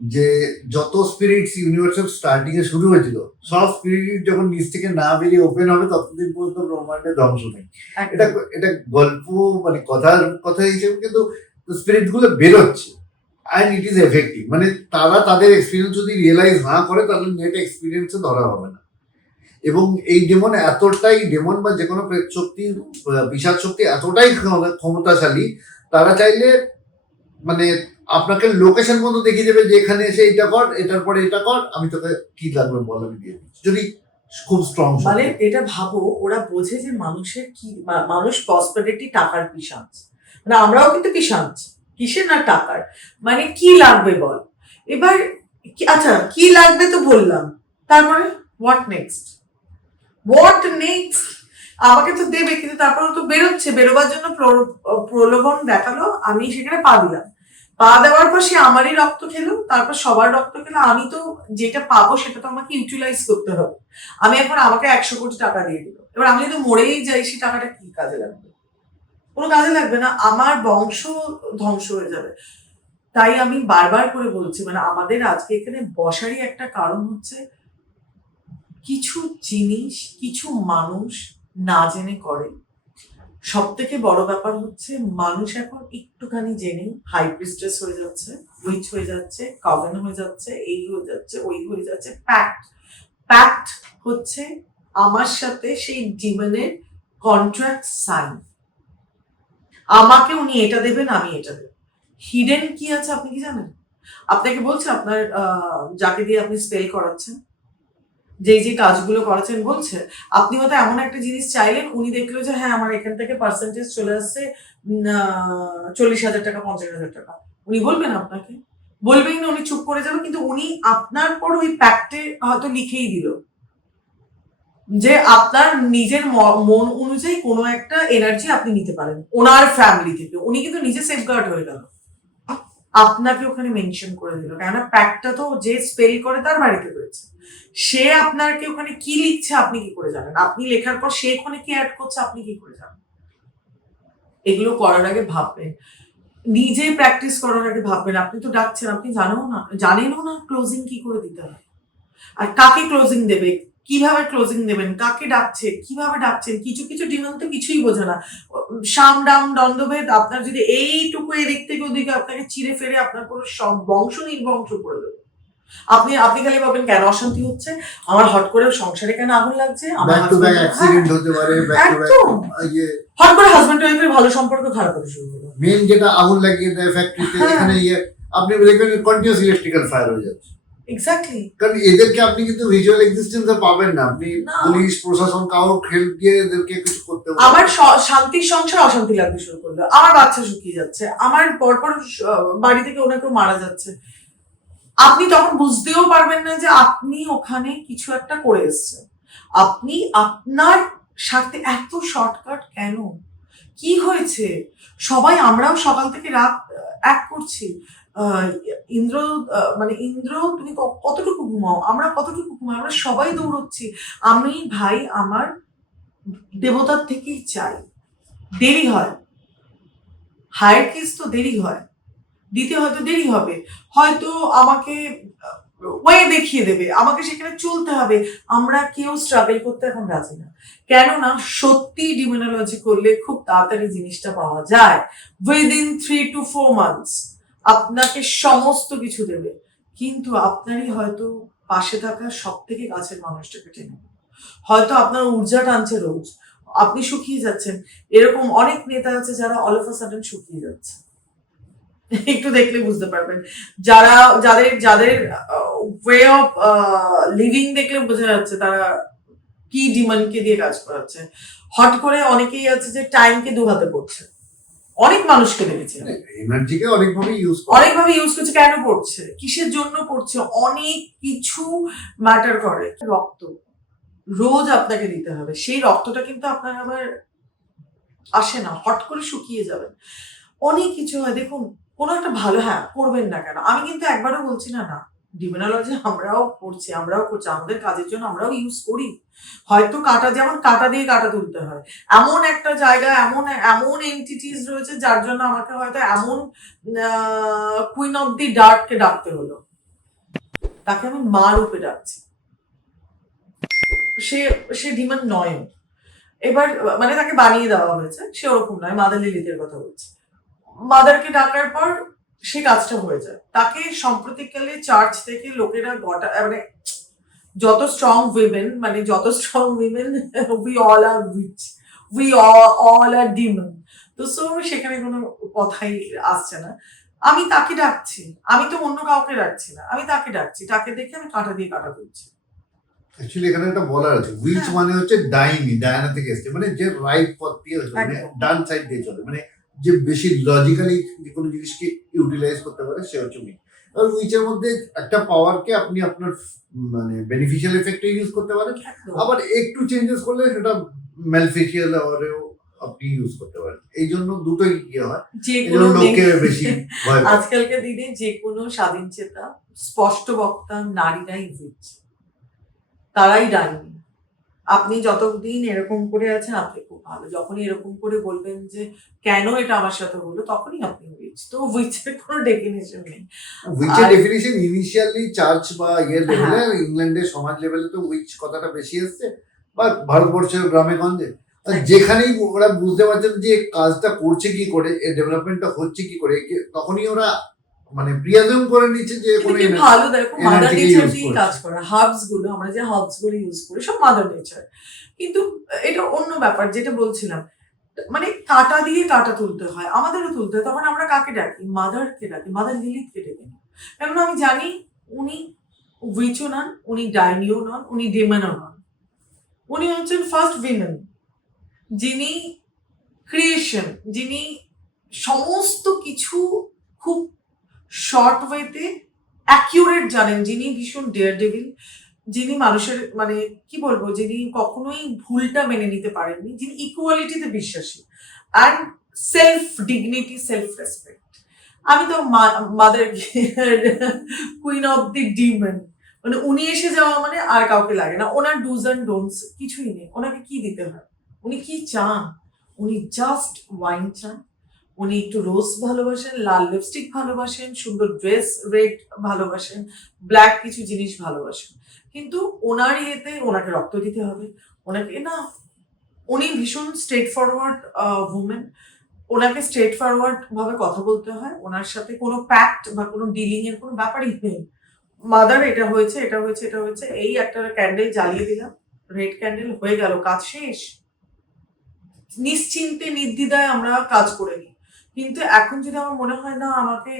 যে যত স্পিরিটস ইউনিভার্সাল স্টার্টিং এ শুরু হয়েছিল, সব স্পিরিট যখন নিচ থেকে না বেরিয়ে ওপেন হবে ততদিন পর্যন্ত ব্রহ্মাণ্ডের ধ্বংস নেই। এটা এটা গল্প মানে কথার কথা হিসেবে, কিন্তু স্পিরিট গুলো বেরোচ্ছে অ্যান্ড ইট ইজ এফেক্টিভ। মানে তারা তাদের এক্সপিরিয়েন্স যদি রিয়েলাইজ না করে তাহলে নেট এক্সপিরিয়েন্সে ধরা হবে না। এবং এই ডেমন এতটাই, ডেমন বা যে কোনো প্রেত শক্তি, বিষাদ শক্তি এতটাই ক্ষমতাশালী, তারা চাইলে মানে আপনাকে লোকেশন মতো দেখিয়ে দেবে যে এখানে এসে এটা কর, এটার পরে এটা কর, আমি তোকে কি লাগবে বল, আমি দিয়ে দিচ্ছি, যদি খুব স্ট্রং। মানে এটা ভাবো, ওরা বোঝে যে মানুষের কি, মানুষ প্রসপারিটি টাকার পিশাচ, মানে আমরাও কিন্তু পিশাচ, কিসের না টাকার। মানে কি লাগবে বল, এবার আচ্ছা কি লাগবে তো বললাম, তারপরে হোয়াট নেক্সট, হোয়াট নেক্সট? আমাকে তো দেবে, কিন্তু তারপরে তো বেরোচ্ছে, বেরোবার জন্য প্রলোভন দেখালো, আমি সেখানে পা দিলাম, পা দেওয়ার পর সে আমারই রক্ত খেলো, তারপর সবার রক্ত খেলো, আমি তো যেটা পাবো সেটা তো আমাকে ইউটিলাইজ করতে হবে। আমি এখন আমাকে 100 কোটি টাকা দিয়ে দিল, এবার আমি যদি মরেই যাই সেই টাকাটা কি কাজে লাগবে? কোনো কাজে লাগবে না, আমার বংশ ধ্বংস হয়ে যাবে। তাই আমি বারবার করে বলছি, মানে আমাদের আজকে এখানে বসারই একটা কারণ হচ্ছে কিছু জিনিস কিছু মানুষ না জেনে করে। সব থেকে বড় ব্যাপার হচ্ছে মানুষ এখন একটুখানি জেনে হাই প্রিস্টেস হয়ে যাচ্ছে, উইচ হয়ে যাচ্ছে, কভেন হয়ে যাচ্ছে, এই হয়ে যাচ্ছে, ওই হয়ে যাচ্ছে। প্যাক্ট, প্যাক্ট হচ্ছে আমার সাথে সেই ডিমনের কন্ট্রাক্ট সাইন, আমাকে উনি এটা দেবেন, আমি এটা দেব। হিডেন কি আছে আপনি কি জানেন? আপনাকে বলছে আপনার যাকে দিয়ে আপনি স্পেল করাচ্ছেন, যে যে কাজগুলো করাচ্ছেন, বলছে আপনি হয়তো এমন একটা জিনিস চাইলেন, উনি দেখলো যে হ্যাঁ আমার এখান থেকে পার্সেন্টেজ চলে আসছে 40,000 টাকা, 50,000 টাকা, উনি বলবেন আপনাকে? বলবেন না, উনি চুপ করে যাবে। কিন্তু উনি আপনার পর ওই প্যাক্টে হয়তো লিখেই দিল যে আপনার নিজের মন অনুযায়ী কোনো একটা এনার্জি আপনি নিতে পারেন ওনার ফ্যামিলি থেকে। উনি কিন্তু নিজে সেফগার্ড হয়ে গেল, আপনাকে ওখানে মেনশন করে দিল, কেননা প্যাক্টটা তো যে স্পেল করে তার বাড়িতে রয়েছে। সে আপনাকে ওখানে কি লিখছে আপনি কি করে জানেন? আপনি লেখার পর সে ওখানে কি অ্যাড করছে আপনি কি করে জানেন? এগুলো করার আগে ভাববেন, নিজে প্র্যাকটিস করার আগে ভাববেন। আপনি তো ডাকছেন, আপনি জানেনও না ক্লোজিং কি করে দিতে হয়, আর কাকে ক্লোজিং দেবে, কিভাবে ক্লোজিং দেবেন, কাকে ডাকছে, কিভাবে ডাকছেন। কিছু কিছু ডিমন তো কিছুই বোঝে না, সাম ডাম দ্বন্দ্বভেদ। আপনার যদি এইটুকু এদিক থেকে ওদিকে আপনাকে চিড়ে ফেরে আপনার পুরো সব বংশ নির্বংশ করে দেবে। আপনি আপনি খালি ভাবেন কেন অশান্তি হচ্ছে, আমার হট করে সংসারে কেন আগুন লাগছে, আমার ব্যাক টু ব্যাক অ্যাক্সিডেন্ট হতে পারে, ব্যাক টু ব্যাক ইয়ে হট করে হাজব্যান্ড ওয়াইফের ভালো সম্পর্ক খারাপ হতে শুরু হলো। মেন যেটা আগুন লাগিয়ে দেয় ফ্যাক্টরিতে, এখানে ইয়ে আপনি দেখবেন কন্টিনিউয়াস ইলেকট্রিক্যাল ফায়ার হয়ে যাচ্ছে। এক্স্যাক্টলি। কারণ এদেরকে আপনি কিন্তু ভিজুয়াল এক্সিস্টেন্স পাবেন না, আপনি না। পুলিশ প্রশাসন কারোর হেল্প দিয়ে এদেরকে কিছু করতে হবে। আমার শান্তির সংসার অশান্তি লাগতে শুরু করলো, আমার বাচ্চা শুকিয়ে যাচ্ছে, আমার পরপর বাড়ি থেকে ওনাকেও মারা যাচ্ছে। আপনি তখন বুঝতেও পারবেন না যে আপনি ওখানে কিছু একটা করে এসছেন। আপনি আপনার সাথে এত শর্টকাট কেন, কি হয়েছে? সবাই আমরাও সকাল থেকে রাত এক করছি। আহ, ইন্দ্র মানে ইন্দ্র তুমি কতটুকু ঘুমাও, আমরা কতটুকু ঘুমাই, আমরা সবাই দৌড়চ্ছি। আমি ভাই আমার দেবতার থেকেই চাই, দেরি হয়, হায়ার কেস তো দেরি হয়, দিতে হয়তো দেরি হবে, হয়তো আমাকে ওয়ে দেখিয়ে দেবে, আমাকে সেখানে চলতে হবে। আমরা কেউ স্ট্রাগল করতে এখন রাজি না, কেননা সত্যি ডিমোনোলজি করলে খুব তাড়াতাড়ি জিনিসটা পাওয়া যায়। উইদিন 3 to 4 months আপনাকে সমস্ত কিছু দেবে, কিন্তু আপনারই হয়তো পাশে থাকা সব থেকে কাছের মানুষটাকে টেনে নেবে। হয়তো আপনার ঊর্জা টানছে রোজ, আপনি শুকিয়ে যাচ্ছেন। এরকম অনেক নেতা আছে যারা অল অফ আ সাডেন শুকিয়ে যাচ্ছে, একটু দেখলে বুঝতে পারবেন। যারা যাদের যাদের ওয়ে অফ লিভিং দেখলে বোঝা যাচ্ছে তারা কি ডিমান্ডকে দিয়ে কাজ করাচ্ছে। হট করে অনেকেই আছে যে টাইমকে দু হাতে পড়ছে, অনেক মানুষকে দেখেছি আমি। এনার্জিকে অনেকভাবে ইউজ করে, অনেকভাবে ইউজ করছে। কেন পড়ছে, কিসের জন্য পড়ছে, অনেক কিছু ম্যাটার করে। রক্ত রোজ আপনাকে দিতে হবে, সেই রক্তটা কিন্তু আপনার আবার আসে না, হট করে শুকিয়ে যাবেন। অনেক কিছু হয় দেখুন, কোনো একটা ভালো, হ্যাঁ করবেন না কেন, আমি কিন্তু একবারও বলছি না না, ডিমোনোলজি আমরাও করছি, আমরাও করছি, আমাদের কাজের জন্য আমরাও ইউজ করি। হয়তো কাটা, যেমন কাটা দিয়ে কাটা তুলতে হয়, এমন একটা জায়গা, এমন এমন এন্টিটিস রয়েছে যার জন্য আমাকে হয়তো এমন কুইন অফ দি ডার্ককে ডাকতে হলো, তাকে আমি মা রূপে ডাকছি। সে সে ডিমন নয়, এবার মানে তাকে বানিয়ে দেওয়া হয়েছে, সে ওরকম নয়। মাদার লিলিতের কথা বলছি, মাদারকে ডাকার পর সে কাজটা হয়ে যায়। তাকে সাম্প্রতিককালে চার্চ থেকে লোকেরা গোটা মানে যত স্ট্রং উইমেন, মানে যত strong women, we all are witch, we all are demon. তো সো সেখানে কোনো কথাই আসছে না। আমি তাকে ডাকছি, আমি তো অন্য কাউকে ডাকছি না, আমি তাকে ডাকছি, তাকে দেখে আমি কাঁটা দিয়ে কাটা তুলছি। অ্যাকচুয়ালি এখানে একটা বলার আছে, উইচ মানে হচ্ছে ডাইনি, ডায়ানা থেকে এসছে, মানে যে রাইট পথ দিয়ে মানে একদম। ডান সাইড দিয়ে চলে, মানে যে বেশি লজিক্যালি যে কোনো জিনিসকে ইউটিলাইজ করতে পারে সে হচ্ছে উইচ। আর উইচের মধ্যে একটা পাওয়ারকে আপনি আপনার মানে বেনিফিশিয়াল এফেক্টে ইউজ করতে পারেন, একদম। আবার একটু চেঞ্জেস করলে সেটা ম্যালফিশিয়াল আবারও আপনি ইউজ করতে পারেন। এই জন্য দুটোই ইয়ে হয়, যে এই জন্য কোনো লোকে বেশি ভয় পায়। আজকালকার দিনে যে কোনো স্বাধীন চেতা স্পষ্ট বক্তা নারীরাই উইচ, তারাই ডাইনি। আপনি যতদিন এরকম করে আছেন আপনি খুব ভালো, যখনই এরকম করে বলবেন যে কেন এটা আমার সাথে হলো, তখনই আপনি উইচ। তো উইচের কোনো ডেফিনেশন নেই। উইচের আর- ডেফিনিশন ইনিশিয়ালি চার্চ বা লেভেলে, হ্যাঁ। ইংল্যান্ডের সমাজ লেভেলে তো উইচ কথাটা বেশি এসছে, বা ভারতবর্ষের গ্রামে গঞ্জে। আর একদম। যেখানেই ওরা বুঝতে পারছেন যে কাজটা করছে কি করে, ডেভেলপমেন্টটা হচ্ছে কি করে, তখনই ওরা মানে প্রিয়াজম করে নিচ্ছে যে কিন্তু কোনো কি ভালো, দেখো মাদার energy কে নেচার use দিয়ে করছে। কাজ করা, হার্বস গুলো, আমরা যে হার্বস গুলো ইউজ করি সব মাদার নেচার। কিন্তু এটা অন্য ব্যাপার, যেটা বলছিলাম, মানে কাটা দিয়ে কাটা তুলতে হয়, আমাদেরও তুলতে হয়। তখন আমরা কাকে ডাকি, মাদারকে ডাকি, মাদার লিলিতকে ডেকে নিই। কারণ আমি জানি উনি উইচও নন, উনি ডাইনিও নন, উনি ডেমনও নন, উনি হচ্ছেন ফার্স্ট উইমেন, যিনি ক্রিয়েশন, যিনি সমস্ত কিছু খুব শর্ট ওয়েতে অ্যাকিউরেট জানেন, যিনি ভীষণ ডেয়ার ডেভিল, যিনি মানুষের মানে কি বলবো, যিনি কখনোই ভুলটা মেনে নিতে পারেননি, যিনি ইকুয়ালিটিতে বিশ্বাসী, and self dignity, self respect. আমি তো mother queen of the Demon, মানে উনি এসে যাওয়া মানে আর কাউকে লাগে না, ওনার ডুজ অ্যান্ড ডোন্টস কিছুই নেই। ওনাকে কি দিতে হয়, উনি কি চান, উনি জাস্ট ওয়াইন চান, উনি একটু রোজ ভালোবাসেন, লাল লিপস্টিক ভালোবাসেন, সুন্দর ড্রেস রেড ভালোবাসেন, ব্ল্যাক কিছু জিনিস ভালোবাসেন। কিন্তু ওনার ইয়েতে ওনাকে রক্ত দিতে হবে, ওনাকে না, উনি ভীষণ স্ট্রেট ফরওয়ার্ড উমেন, ওনাকে স্ট্রেট ফরওয়ার্ড ভাবে কথা বলতে হয়, ওনার সাথে কোনো প্যাক্ট বা কোনো ডিলিং এর কোনো ব্যাপারই নেই। মাদার এটা হয়েছে, এটা হয়েছে, এটা হয়েছে, এই একটা ক্যান্ডেল জ্বালিয়ে দিলাম, রেড ক্যান্ডেল হয়ে গেল, কাজ শেষ। নিশ্চিন্তে নির্দ্বিধায় আমরা কাজ করে নিই। কিন্তু এখন যদি আমার মনে হয় না আমাকে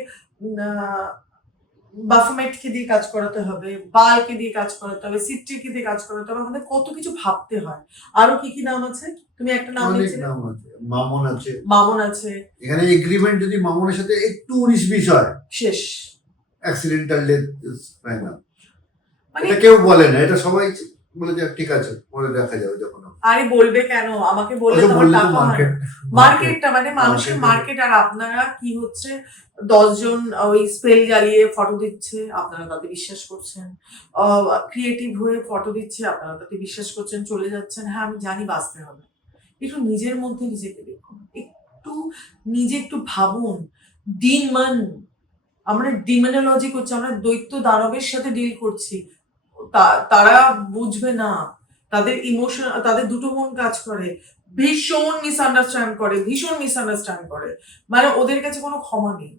বাফোমেটকে দিয়ে কাজ করাতে হবে, বালকে দিয়ে কাজ করাতে হবে, সিট্রিকে দিয়ে কাজ করাতে হবে, আমাদের কত কিছু ভাবতে হয়। আরো কি কি নাম আছে? তুমি একটা নাম অনেক দিয়েছিলে, নাম আছে, মামন আছে, মামন আছে, এখানে এগ্রিমেন্ট যদি মামনের সাথে একটু 19-20 হয়, শেষ। Accidental death is final. মানে এটা কেউ বলে না, এটা সবাই বলে যে ঠিক আছে পরে দেখা যাবে যখন হবে। আরে বলবে কেন, আমাকে বললে ওটা তোমার বললে তো টাকা হয় মার্কেট, না। মার্কেটটা মানে মানুষের মার্কেট, আর আপনারা কি হচ্ছে 10 জন ওই স্পেল জ্বালিয়ে ফটো দিচ্ছে, আপনারা তাতে বিশ্বাস করছেন, ক্রিয়েটিভ হয়ে ফটো দিচ্ছে, আপনারা তাতে বিশ্বাস করছেন, চলে যাচ্ছেন। হ্যাঁ আমি জানি বাঁচতে হবে, একটু নিজের মধ্যে নিজেকে দেখুন, একটু নিজে একটু ভাবুন। ডিমন, আমরা ডিমোনোলজি করছি, আমরা দৈত্য দানবের সাথে ডিল করছি। তারা বুঝবে না, তাদের ইমোশন, তাদের দুটো মন কাজ করে, ভীষণ মিসআন্ডারস্ট্যান্ড করে, ভীষণ মিসআন্ডারস্ট্যান্ড করে, মানে ওদের কাছে কোনো ক্ষমা নেই।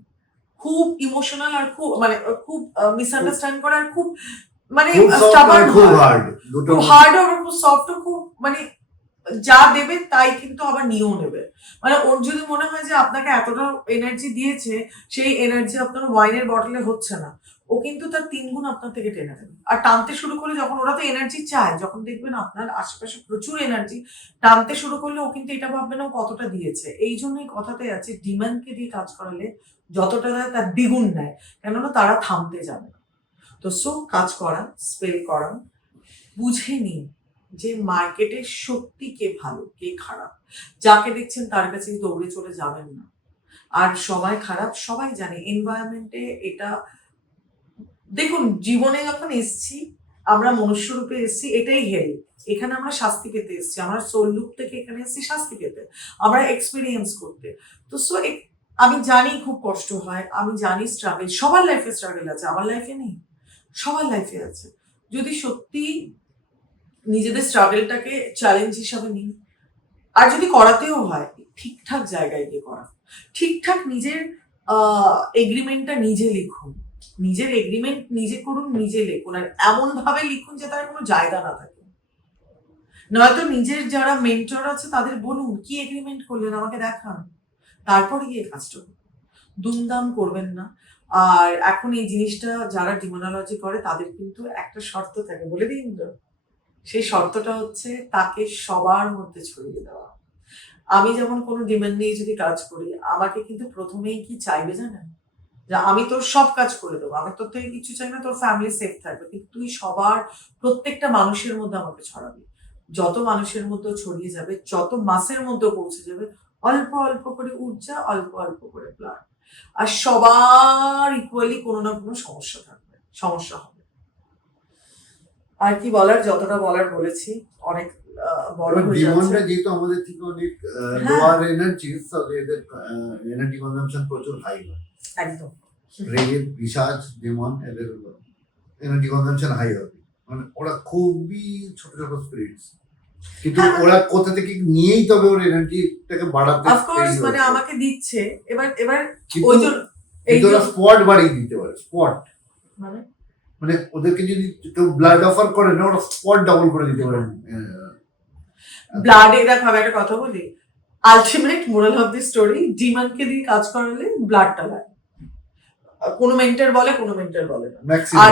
খুব ইমোশনাল আর খুব মানে খুব মিসআন্ডারস্ট্যান্ড করে, আর খুব মানে খুব soft স্টাবার্ন, আর খুব হার্ড, দুটো খুব হার্ড আর খুব সফট, খুব মানে যা দেবে তাই কিন্তু আবার নিয়েও নেবে। মানে ওর যদি মনে হয় যে আপনাকে এতটা এনার্জি দিয়েছে, সেই এনার্জি আপনার ওয়াইনের বটলে হচ্ছে না, ও কিন্তু তার 3 গুণ আপনার থেকে টেনে নেবে। আর টানতে শুরু করলে, যখন ওরা তো এনার্জি চায়, যখন দেখবেন আপনার আশেপাশে প্রচুর এনার্জি, টানতে শুরু করলে ও কিন্তু এটা ভাববে না ও কতটা দিয়েছে। এই জন্যই কথাতে আছে, ডিমান্ডকে দিয়ে কাজ করালে যতটা দেয় তার দ্বিগুণ নেয়, কেননা তারা থামতে যাবে না। তো কাজ করা, স্পেল করা, বুঝে নিন যে মার্কেটে সত্যি কে ভালো কে খারাপ। যাকে দেখছেন তার কাছে দৌড়ে চলে যাবেন না। আর সবাই খারাপ, সবাই জানে, এনভায়রনমেন্টে এটা দেখুন, জীবনে যখন এসছি, আমরা মনুষ্য রূপে এসছি, এটাই হেল। এখানে আমরা শাস্তি পেতে এসছি, আমরা সোল লুপ থেকে এখানে এসছি শাস্তি পেতে, আমরা এক্সপিরিয়েন্স করতে। তো আমি জানি খুব কষ্ট হয়, আমি জানি স্ট্রাগল, সবার লাইফে স্ট্রাগল আছে, আমার লাইফে নেই, সবার লাইফে আছে। যদি সত্যি নিজেদের স্ট্রাগলটাকে চ্যালেঞ্জ হিসাবে নিন, আর যদি করাতেও হয় ঠিকঠাক জায়গায় গিয়ে করা, ঠিকঠাক নিজের এগ্রিমেন্টটা নিজে লিখুন, নিজের এগ্রিমেন্ট নিজে করুন, নিজে লিখুন, আর এমন ভাবে লিখুন যে তার কোনো জায়গা না থাকে। নয়তো নিজের যারা মেন্টর আছে তাদের বলুন কি এগ্রিমেন্ট করলেন আমাকে দেখান, তারপরে গিয়ে কাজটা করুন। দুমদাম করবেন না। আর এখন এই জিনিসটা যারা ডিমোনোলজি করে তাদের কিন্তু একটা শর্ত থাকে, বলে দিন তো। সেই শর্তটা হচ্ছে তাকে সবার মধ্যে ছড়িয়ে দেওয়া। আমি যেমন কোনো ডিমান্ড নিয়ে যদি কাজ করি, আমাকে কিন্তু প্রথমেই কি চাইবে জানেন, যে আমি তোর সব কাজ করে দেবো, আমি তোর থেকে কিছু চাই না, তোর ফ্যামিলি সেফ থাকবে, কিন্তু তুই সবার প্রত্যেকটা মানুষের মধ্যে আমাকে ছড়াবি। যত মানুষের মধ্যে ছড়িয়ে যাবে, যত মাসের মধ্যে পৌঁছে যাবে, অল্প অল্প করে ঊর্জা, অল্প অল্প করে ব্লাড, আর সবার ইকুয়ালি কোনো না কোনো সমস্যা থাকবে, সমস্যা হবে। আর কি বলার, যতটা বলার বলেছি, অনেক বড় হয়ে ডিমনটা যাচ্ছে। যেহেতু আমাদের থেকে অনেক হ্যাঁ। লোয়ার এনার্জি, তবে এদের এনার্জি কনজাম্পশন প্রচুর হাই হয়। একদম। প্রেত, পিশাচ, ডেমন, এদের এনার্জি কনজাম্পশন হাই হবে। মানে ওরা খুবই ছোট ছোট স্পিরিটস, কিন্তু হ্যাঁ, ওরা কোথা থেকে নিয়েই তবে ওর এনার্জিটাকে বাড়াতে অফকোর্স, মানে আমাকে দিচ্ছে, এবার কিন্তু ওই জন্য এই ওরা স্পট বাড়িয়ে দিতে পারে, স্পট মানে মানে ওদেরকে যদি কেউ ব্লাড অফার করে না, ওরা স্পট ডাবল করে দিতে পারে। ব্লাডে, দেখো আমি একটা কথা বলি, ultimate moral of the story, ডিমান্ডকে দিয়ে কাজ করালে ব্লাডটা লাগে, কোনো মেন্টর বলে, কোনো মেন্টর বলে না। আর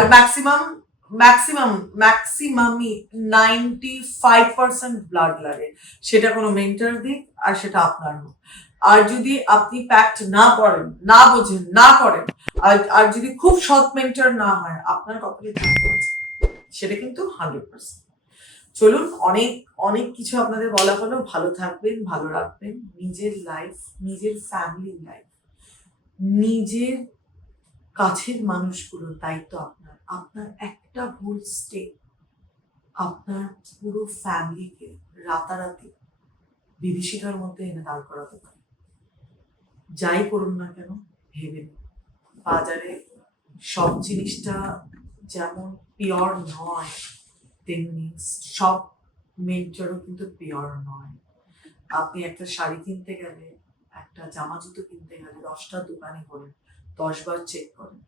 ম্যাক্সিমামই 95% ব্লাড লাগে, সেটা কোনো মেন্টর দিক আর সেটা আপনার হোক। আর যদি আপনি প্যাক্ট না পড়েন, না বোঝেন, না করেন, আর যদি খুব সৎ মেন্টর না হয়, আপনার কপালে ঠিক হয়েছে, সেটা কিন্তু 100%। চলুন, অনেক অনেক কিছু আপনাদের বলা হলো। ভালো থাকবেন, ভালো রাখবেন নিজের লাইফ, নিজের ফ্যামিলির লাইফ, নিজের কাছের মানুষগুলোর দায়িত্ব আপনার। আপনার একটা ভুল স্টেপ আপনার পুরো ফ্যামিলিকে রাতারাতি বিভীষিকার মধ্যে এনে দাঁড় করাতে পারে। যাই করুন না কেন, ভেবে নিন। বাজারে সব জিনিসটা যেমন পিওর নয়, তেমনি সব মেন্টরও কিন্তু পিওর নয়। আপনি একটা শাড়ি কিনতে গেলে, একটা জামা জুতো কিনতে গেলে 10টা দোকানে ঘোরেন, 10বার চেক করেন।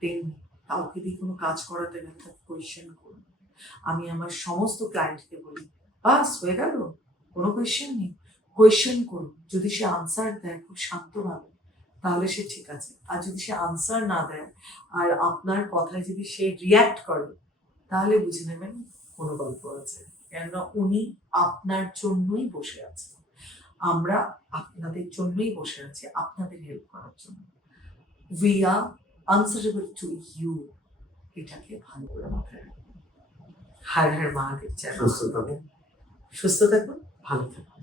তেমনি কাউকে দিয়ে কোনো কাজ করাতে গেলে তাকে কোয়েশ্চেন করুন। আমি আমার সমস্ত ক্লায়েন্টকে বলি, বাস হয়ে গেল, কোনো কোয়েশ্চেন নেই, কোয়েশ্চেন করুন। যদি সে আনসার দেয় খুব শান্তভাবে, তাহলে সে ঠিক আছে। আর যদি সে আনসার না দেয় আর আপনার কথায় যদি সে রিয়্যাক্ট করে, তাহলে বুঝে নেবেন কোনো গল্প আছে। কেননা উনি আপনার জন্যই বসে আছেন, আমরা আপনাদের জন্যই বসে আছি, আপনাদের হেল্প করার জন্য। We are answerable to you. এটাকে ভালো করে মাথায় রাখবেন। হর হর মহাদেব। সুস্থ থাকুন। সুস্থ থাকুন, ভালো থাকুন।